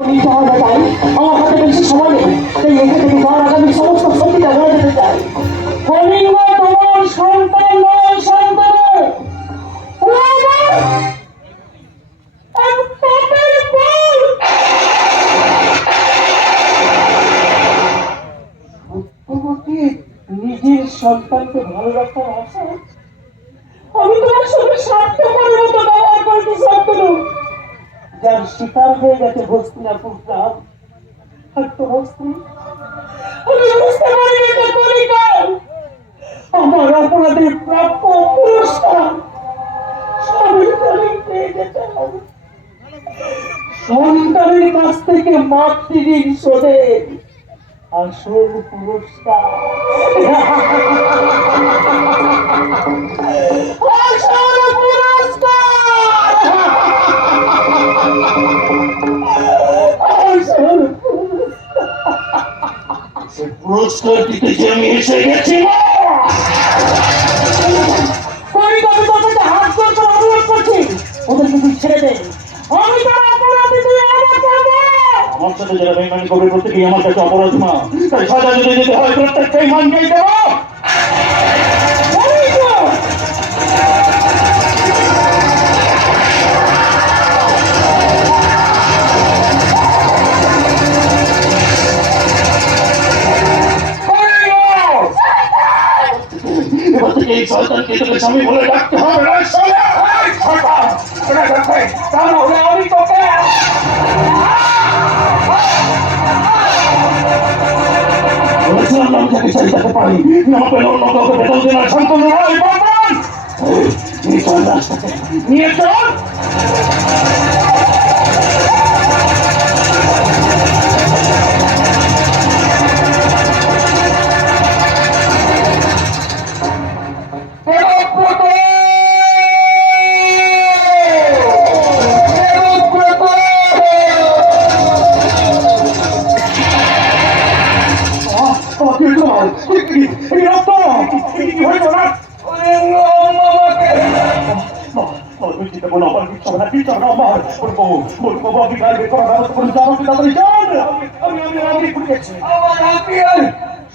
নিতে হবে তাই আমার হাতে বেশি সময় নেই, তাই এখান থেকে যাওয়ার আগে আমি সমস্ত সত্যিটা বলে দিতে চাই। কলিঙ্গ তোমার সন্তান নয়, সন্তান নিজের সন্তানকে ভালো রাখার আশা আমি তোমার সাথে স্বার্থপরের মতো ব্যবহার করতে সত্য যার শিকার হয়ে গেছে হস্তিনাপুর গ্রাম। আর তোমার স্ত্রী আমি বুঝতে পারি এটা কলিকাল আমার অপরাধের প্রাপ্য পুরস্কার স্বামীর কাছে পেয়ে যেতে হবে। সন্তানের কাছ থেকে মাতৃঋণ শোধের আসল পুরস্কার আসল পুরস্কার দিতে যে আমি এসে গেছি হাত করে অনুরোধ করছি ওদেরকে তুই ছেড়ে দে। আমি তার অপরাধী, তুই আমার সাথে যারা বেইমানি করবে প্রত্যেকেই আমার কাছে অপরাধ না, তাই সাজা যদি যেতে হয় প্রত্যেক বেইমানকেই দেবো। এবার থেকে এই শয়তানকে তোকে স্বামী বলে ডাকতে হবে না। তাহলে আমি তোকে আমি তাকে ছেড়ে যেতে পারি না পেলে অন্য কাউকে বেতন দেওয়ার সন্তান নিয়ে চল।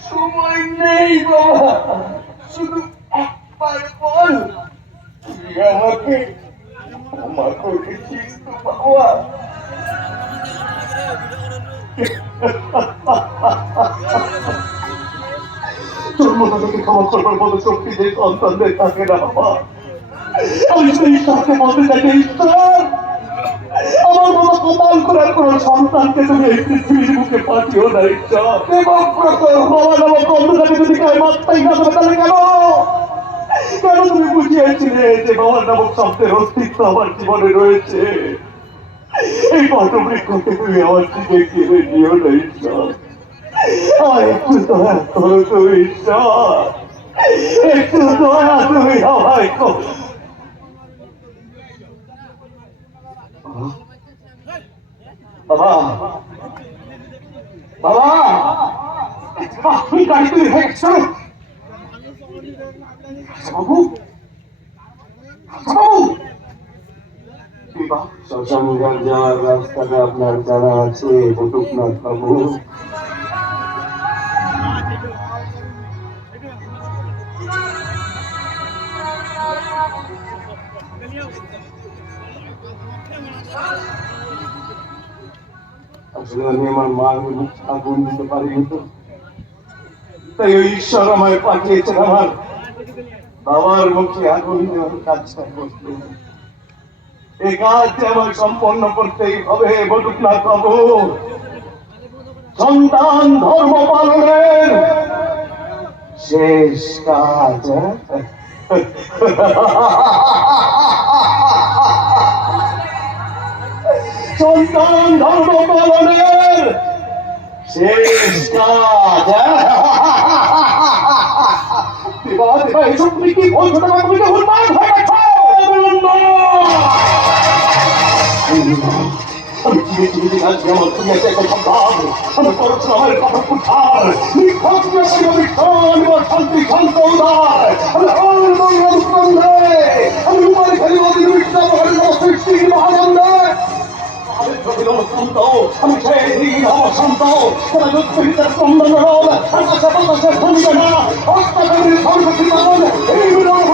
সময় নেই বাবা, শুধু একবার বল তুই আমাকে ক্ষমা করেছিস তো বাবা। জন্মটা থেকে ক্ষমা করবার মতো শক্তি যে সন্তানদের থাকে না বাবা। আমি তো ঈশ্বরকে বলতে চাই, ঈশ্বর আমার মতো কপাল করার কোন সন্তানকে তুমি এই পৃথিবীর মুখে পাঠিও না ঈশ্বর। বাবা নামক অন্ধটাকে যদি কেউ মাত্রাই না দেবে তাহলে কেন কেন তুমি বুঝিয়েছিলে যে বাবার নামক শব্দের অস্তিত্ব আমার জীবনে রয়েছে? এই পটবৃক্ষকে তুমি আমার দিকে কেড়ে নিও না ঈশ্বর। একটু দয়া করো তুমি ঈশ্বর, একটু দয়া তুমি আমায় করো। বাবা বাবা তুমি গাড়ি তুলে হেঁটছো বাবু বাবু। শ্মশানঘাট যাওয়ার রাস্তাটা আপনার জানা আছে বটুকনাথ বাবু? আসলে আমি আমার মার আগুন দিতে পারিনি তো, তাই ওই ঈশ্বর আমায় পাঠিয়েছেন আমার বাবার মুখে আগুন দেওয়ার কাজটা করতে। এই কাজ আমার সম্পন্ন করতেই হবে বটুকনাথ বাবু। সন্তান ধর্ম পালনের শেষ কাজ। সন্তান ধর্ম পালনের শেষ কাজ। এসব তুমি কি বলছো? তুমি তো উন্মাদ হয়ে গেছো। আমি চিনে চিনে আজকে আমার তুমি একটা সন্তান, আমি করছো আমার কথা কুঠার শান্তি শান্ত উদার আমি যুদ্ধ ছিল শান্ত, আমি সেই দিন অবসন্ত, কোন যুদ্ধ ভিতরে ক্রন্দন রোল, আকাশে বাতাসে শুনবে না, অস্ত্রের সংগঠিত এই বিরোধ